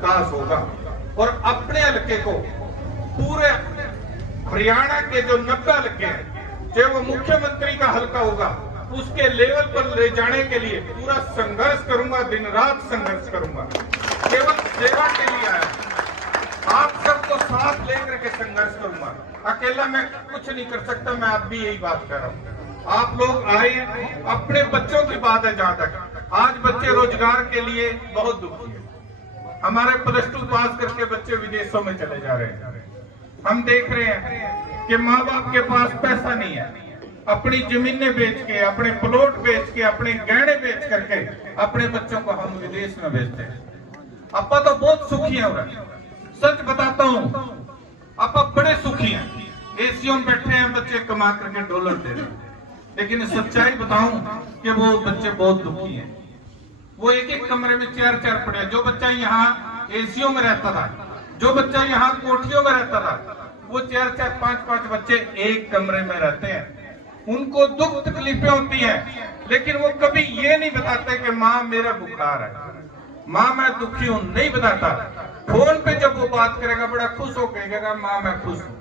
विकास होगा। और अपने हल्के को पूरे हरियाणा के जो 90 हल्के हैं, चाहे वो मुख्यमंत्री का हल्का होगा, उसके लेवल पर ले जाने के लिए पूरा संघर्ष करूंगा, दिन रात संघर्ष करूंगा। केवल सेवा के लिए आया, आप सबको साथ लेकर के संघर्ष करूंगा। अकेला मैं कुछ नहीं कर सकता। मैं आप भी यही बात कर रहा हूँ। आप लोग आए, अपने बच्चों की बात है। जहां तक आज बच्चे रोजगार के लिए बहुत दुखी है। हमारे +2 पास करके बच्चे विदेशों में चले जा रहे हैं। हम देख रहे हैं कि माँ बाप के पास पैसा नहीं है, अपनी जमीनें बेच के, अपने प्लॉट बेच के, अपने गहने बेच करके अपने बच्चों को हम विदेश में भेजते हैं। अपा तो बहुत सुखी है, सच बताता हूँ, अपा बड़े सुखी हैं। एसीओ में बैठे हैं, बच्चे कमा करके डॉलर दे रहे हैं। लेकिन सच्चाई बताऊं कि वो बच्चे बहुत दुखी हैं। वो एक एक कमरे में 4-4 पड़े। जो बच्चा यहाँ एसीओ में रहता था, जो बच्चा यहाँ कोठियों में रहता था, वो 4-4, 5-5 बच्चे एक कमरे में रहते हैं। उनको दुख तकलीफें होती हैं, लेकिन वो कभी ये नहीं बताते कि माँ मेरा बुखार है, माँ मैं दुखी हूँ, नहीं बताता। फोन पे जब वो बात करेगा बड़ा खुश हो कहेगा माँ मैं खुश हूँ।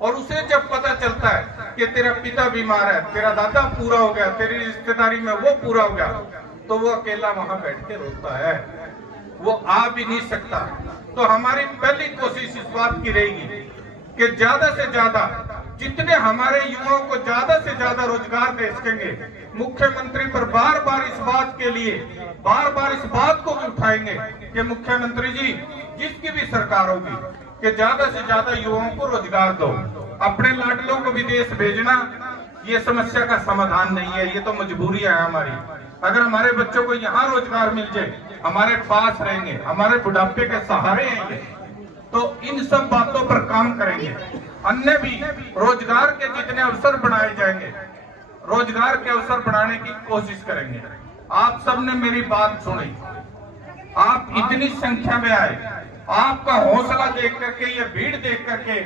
और उसे जब पता चलता है कि तेरा पिता बीमार है, तेरा दादा पूरा हो गया, तेरी रिश्तेदारी में वो पूरा हो गया, तो वो अकेला वहां बैठ के रोता है, वो आ भी नहीं सकता। तो हमारी पहली कोशिश इस बात की रहेगी कि ज्यादा से ज्यादा जितने हमारे युवाओं को ज्यादा से ज्यादा रोजगार दे सकेंगे, मुख्यमंत्री पर बार बार इस बात के लिए बार बार इस बात को भी उठाएंगे कि मुख्यमंत्री जी जिसकी भी सरकार होगी कि ज्यादा से ज्यादा युवाओं को रोजगार दो। अपने लाडलों को विदेश भेजना ये समस्या का समाधान नहीं है, ये तो मजबूरी है हमारी। अगर हमारे बच्चों को यहाँ रोजगार मिल जाए, हमारे पास रहेंगे, हमारे बुढ़ापे के सहारे आएंगे, तो इन सब बातों पर काम करेंगे। अन्य भी रोजगार के जितने अवसर बनाए जाएंगे, रोजगार के अवसर बनाने की कोशिश करेंगे। आप सबने मेरी बात सुनी, आप इतनी संख्या में आए, आपका हौसला देख करके, ये भीड़ देख करके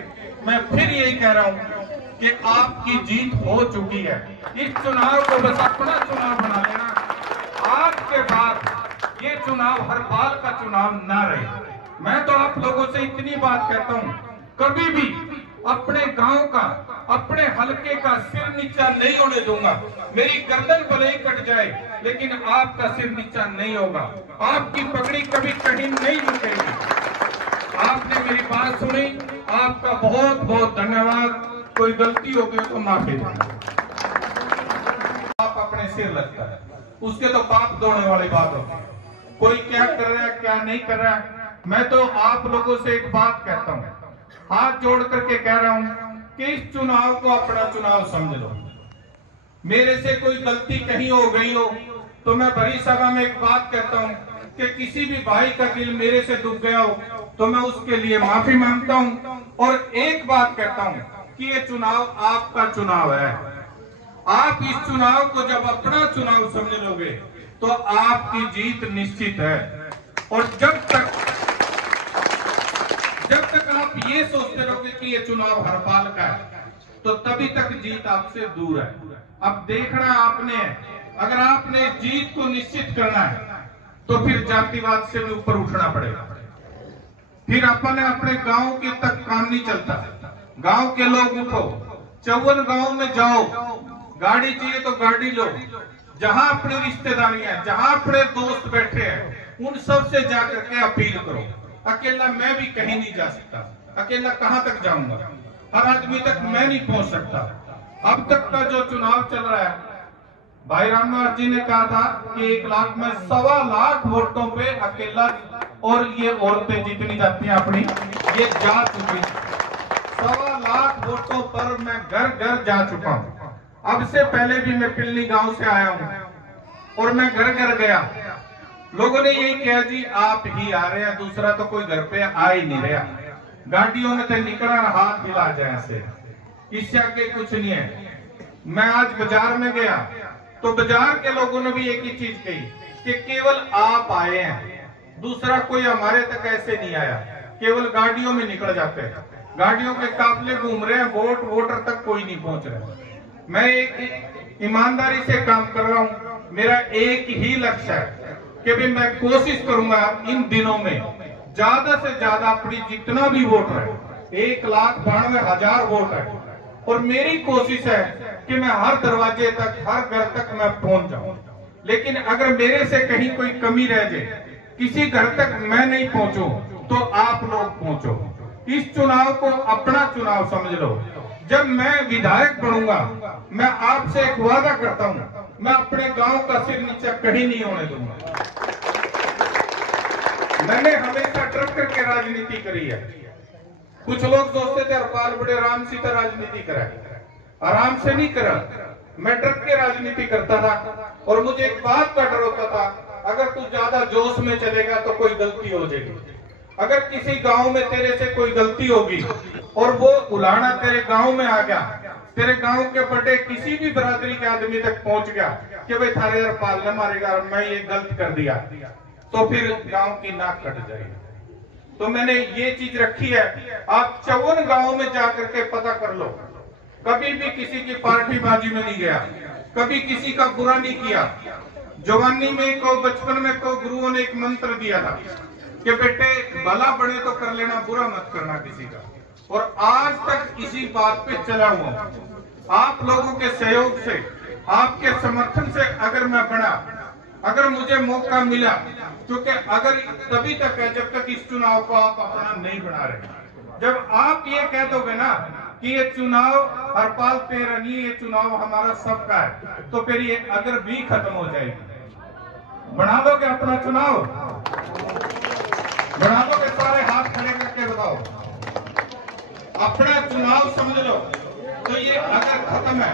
मैं फिर यही कह रहा हूं कि आपकी जीत हो चुकी है। इस चुनाव को बस अपना चुनाव बना लेना। आज के बाद ये चुनाव हर बार का चुनाव ना रहे। मैं तो आप लोगों से इतनी बात कहता हूं, कभी भी अपने गांव का, अपने हलके का सिर नीचा नहीं होने दूंगा। मेरी गर्दन भले ही कट जाए, लेकिन आपका सिर नीचा नहीं होगा। आपकी पगड़ी कभी कहीं नहीं झुकेगी। आपने मेरी बात सुनी, आपका बहुत बहुत धन्यवाद। कोई गलती हो गई तो माफी देना। आप अपने सिर लगता है, उसके तो पाप धोने वाली बात होती है। कोई क्या कर रहा है, क्या नहीं कर रहा है। मैं तो आप लोगों से एक बात कहता हूँ, हाथ जोड़ करके कह रहा हूँ कि इस चुनाव को अपना चुनाव समझ लो। मेरे से कोई गलती कहीं हो गई हो तो मैं बड़ी सभा में एक बात कहता हूँ कि किसी भी भाई का दिल मेरे से दुख गया हो तो मैं उसके लिए माफी मांगता हूँ। और एक बात कहता हूँ कि ये चुनाव आपका चुनाव है। आप इस चुनाव को जब अपना चुनाव समझ लोगे तो आपकी जीत निश्चित है। और जब तक आप ये सोचते रहोगे कि ये चुनाव हर पाल का है, तो तभी तक जीत आपसे दूर है। अब देखना आपने, अगर आपने जीत को निश्चित करना है तो फिर जातिवाद से भी ऊपर उठना पड़ेगा। फिर अपन अपने गांव के तक काम नहीं चलता। गांव के लोग उठो, 54 गांव में जाओ, गाड़ी चाहिए तो गाड़ी लो। जहां अपनी रिश्तेदारियां, जहां अपने दोस्त बैठे हैं, उन सब से जाकर के अपील करो। अकेला मैं भी कहीं नहीं जा सकता, अकेला कहां तक जाऊंगा, हर आदमी तक मैं नहीं पहुंच सकता। अब तक का जो चुनाव चल रहा है, भाई रामनाथ जी ने कहा था कि 1 लाख में 1.25 लाख वोटों पे अकेला, और ये औरतें जितनी जाती हैं अपनी, ये जा चुकी। 1.25 लाख वोटों पर मैं घर घर जा चुका हूं। अब से पहले भी मैं पिल्ली गांव से आया हूं और मैं घर घर गया। लोगों ने यही कहा जी आप ही आ रहे हैं, दूसरा तो कोई घर पे आ ही नहीं रहा। गाड़ियों में तो निकला हाथ हिला जाए से, इससे आगे कुछ नहीं है। मैं आज बाजार में गया तो बाजार के लोगों ने भी एक ही चीज कही कि केवल आप आए हैं, दूसरा कोई हमारे तक ऐसे नहीं आया। केवल गाड़ियों में निकल जाते हैं, गाड़ियों के काफिले घूम रहे हैं, वोटर तक कोई नहीं पहुंच रहा। मैं एक ईमानदारी से काम कर रहा हूं। मेरा एक ही लक्ष्य है कि भी मैं कोशिश करूंगा इन दिनों में ज्यादा से ज्यादा अपनी जितना भी वोट है 1,92,000 वोट है, और मेरी कोशिश है कि मैं हर दरवाजे तक, हर घर तक मैं पहुंच जाऊं। लेकिन अगर मेरे से कहीं कोई कमी रह जाए, किसी घर तक मैं नहीं पहुंचूं, तो आप लोग पहुंचो। इस चुनाव को अपना चुनाव समझ लो। जब मैं विधायक बनूंगा, मैं आपसे एक वादा करता हूं, मैं अपने गांव का सिर नीचे कहीं नहीं होने दूंगा। मैंने हमेशा डर करके राजनीति करी है। कुछ लोग सोचते थे हरपाल बड़े आराम से राजनीति करा, आराम से नहीं करा। मैं डर के राजनीति करता था, और मुझे एक बात का डर होता था, अगर तू ज्यादा जोश में चलेगा तो कोई गलती हो जाएगी। अगर किसी गांव में तेरे से कोई गलती होगी और वो उलाहना तेरे गांव में आ गया, तेरे गांव के बड़े किसी भी बरादरी के आदमी तक पहुंच गया कि भाई थारे यार पालने मारेगा और मैं ये गलत कर दिया, तो फिर गांव की नाक कट जाएगी। तो मैंने ये चीज रखी है, आप 54 गांवों में जाकर के पता कर लो, कभी भी किसी की पार्टीबाजी में नहीं गया, कभी किसी का बुरा नहीं किया। जवानी में को, बचपन में को गुरुओं ने एक मंत्र दिया था कि बेटे भला बड़े तो कर लेना, बुरा मत करना किसी का, और आज तक इसी बात पे चला हुआ। आप लोगों के सहयोग से, आपके समर्थन से अगर मैं बना, अगर मुझे मौका मिला, क्योंकि अगर तभी तक है जब तक इस चुनाव को आप अपना नहीं बना रहे। जब आप ये कह दोगे ना कि ये चुनाव हरपाल तेरा नहीं, ये चुनाव हमारा सबका है, तो फिर ये अगर भी खत्म हो जाएगी। बना दोगे अपना चुनाव? बना दोगे? सारे हाथ खड़े करके बताओ। अपना चुनाव समझ लो। तो ये अगर खत्म है,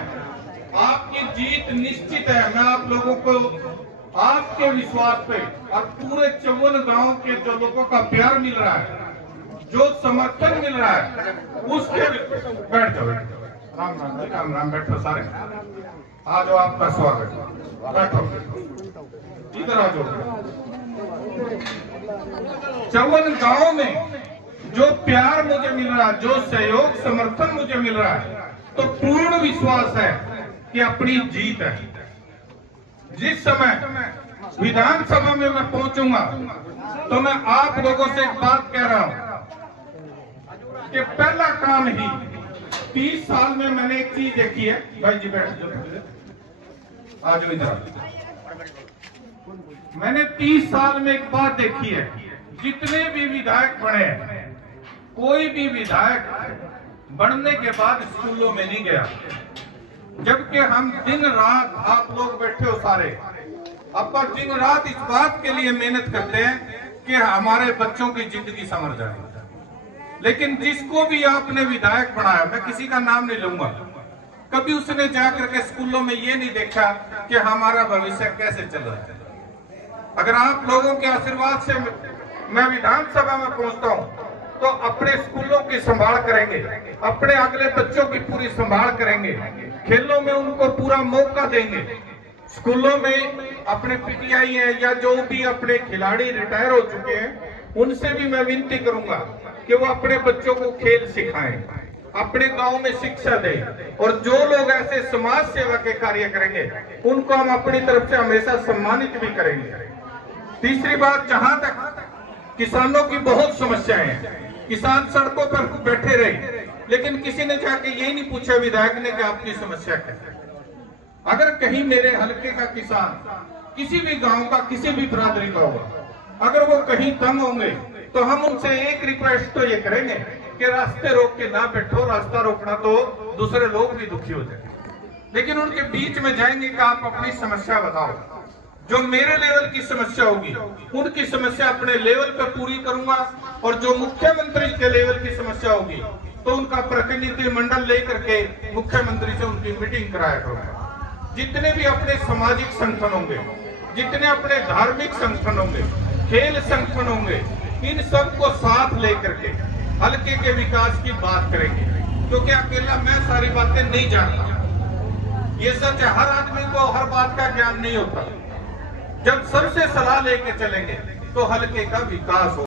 आपकी जीत निश्चित है। मैं आप लोगों को आपके विश्वास पे और पूरे 54 गांव के जो लोगों का प्यार मिल रहा है, जो समर्थन मिल रहा है, उसके बैठ जाओ। राम राम जी, राम राम। बैठो सारे, आ जाओ, आपका स्वागत। बैठो, इधर आ जाओ। 54 गांव में जो प्यार मुझे मिल रहा है, जो सहयोग समर्थन मुझे मिल रहा है, तो पूर्ण विश्वास है कि अपनी जीत है। जिस समय विधानसभा में मैं पहुंचूंगा, तो मैं आप लोगों से एक बात कह रहा हूं कि पहला काम ही 30 साल में मैंने एक चीज देखी है। भाई जी बैठ जाओ, आ जाओ इधर। मैंने 30 साल में एक बात देखी है, जितने भी विधायक बने हैं, कोई भी विधायक बनने के बाद स्कूलों में नहीं गया। जबकि हम दिन रात, आप लोग बैठे हो सारे, अब दिन रात इस बात के लिए मेहनत करते हैं कि हमारे बच्चों की जिंदगी संवर जाए। लेकिन जिसको भी आपने विधायक बनाया, मैं किसी का नाम नहीं लूंगा, कभी उसने जाकर के स्कूलों में ये नहीं देखा कि हमारा भविष्य कैसे चल रहा है। अगर आप लोगों के आशीर्वाद से मैं विधानसभा में पहुंचता हूं, तो अपने स्कूलों की संभाल करेंगे, अपने अगले बच्चों की पूरी संभाल करेंगे, खेलों में उनको पूरा मौका देंगे। स्कूलों में अपने पीटीआई है या जो भी अपने खिलाड़ी रिटायर हो चुके हैं, उनसे भी मैं विनती करूंगा कि वो अपने बच्चों को खेल सिखाएं, अपने गांव में शिक्षा दें, और जो लोग ऐसे समाज सेवा के कार्य करेंगे, उनको हम अपनी तरफ से हमेशा सम्मानित भी करेंगे। तीसरी बात, जहां तक किसानों की बहुत समस्याएं हैं, किसान सड़कों पर बैठे रहे, लेकिन किसी ने जाके यही नहीं पूछा विधायक ने कि आपकी समस्या क्या है। अगर कहीं मेरे हलके का किसान, किसी भी गांव का, किसी भी बिरादरी का होगा, अगर वो कहीं तंग होंगे, तो हम उनसे एक रिक्वेस्ट तो ये करेंगे कि रास्ते रोक के ना बैठो। रास्ता रोकना तो दूसरे लोग भी दुखी हो जाए, लेकिन उनके बीच में जाएंगे कि आप अपनी समस्या बताओ। जो मेरे लेवल की समस्या होगी, उनकी समस्या अपने लेवल पे पूरी करूंगा, और जो मुख्यमंत्री के लेवल की समस्या होगी, तो उनका प्रतिनिधि मंडल लेकर के मुख्यमंत्री से उनकी मीटिंग कराया करूंगा। जितने भी अपने सामाजिक संगठन होंगे, जितने अपने धार्मिक संगठन होंगे, खेल संगठन होंगे, इन सबको साथ लेकर के हल्के के विकास की बात करेंगे, क्योंकि अकेला मैं सारी बातें नहीं जानता। ये सच है, हर आदमी को हर बात का ज्ञान नहीं होता। जब सबसे सलाह लेके चलेंगे, तो हल्के का विकास हो।